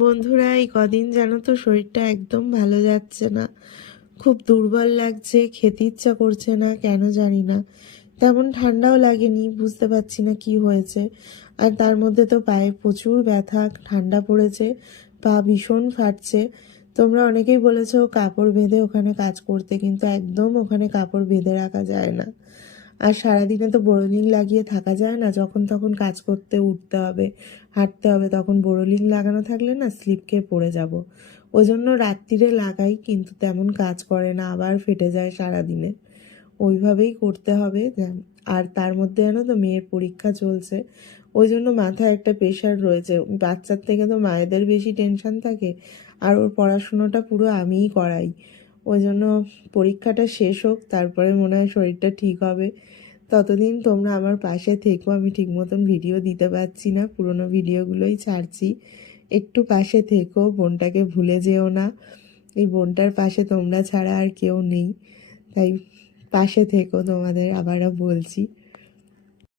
বন্ধুরা, এই কদিন জানো তো শরীরটা একদম ভালো যাচ্ছে না। খুব দুর্বল লাগছে, খেতে ইচ্ছা করছে না, কেন জানি না। তেমন ঠান্ডাও লাগেনি, বুঝতে পারছি না কি হয়েছে। আর তার মধ্যে তো পায়ে প্রচুর ব্যথা, ঠান্ডা পড়েছে, পা ভীষণ ফাটছে। তোমরা অনেকেই বলেছ কাপড় বেঁধে ওখানে কাজ করতে, কিন্তু একদম ওখানে কাপড় বেঁধে রাখা যায় না। আর সারাদিনে তো বোরোলিং লাগিয়ে থাকা যায় না। যখন তখন কাজ করতে, উঠতে হবে, হাঁটতে হবে, তখন বোরোলিং লাগানো থাকলে না স্লিপ খেয়ে পড়ে যাব। ওই জন্য রাত্রিরে লাগাই, কিন্তু তেমন কাজ করে না, আবার ফেটে যায় সারাদিনে। ওইভাবেই করতে হবে। আর তার মধ্যে জানো তো মেয়ের পরীক্ষা চলছে। ওই জন্য মাথায় একটা প্রেশার রয়েছে। বাচ্চার থেকে তো মায়েদের বেশি টেনশন থাকে। আর ওর পড়াশুনোটা পুরো আমিই করাই। ওই জন্য পরীক্ষাটা শেষ হোক, তারপরে মনে হয় শরীরটা ঠিক হবে। ততদিন তোমরা আমার পাশে থেকো, আমি ঠিক মতন ভিডিও দিতে পারছি না, পুরোনো ভিডিওগুলোই ছাড়ছি। একটু পাশে থেকো, বোনটাকে ভুলে যেও না। এই বোনটার পাশে তোমরা ছাড়া আর কেউ নেই। তাই পাশে থেকো, তোমাদের আবারও বলছি।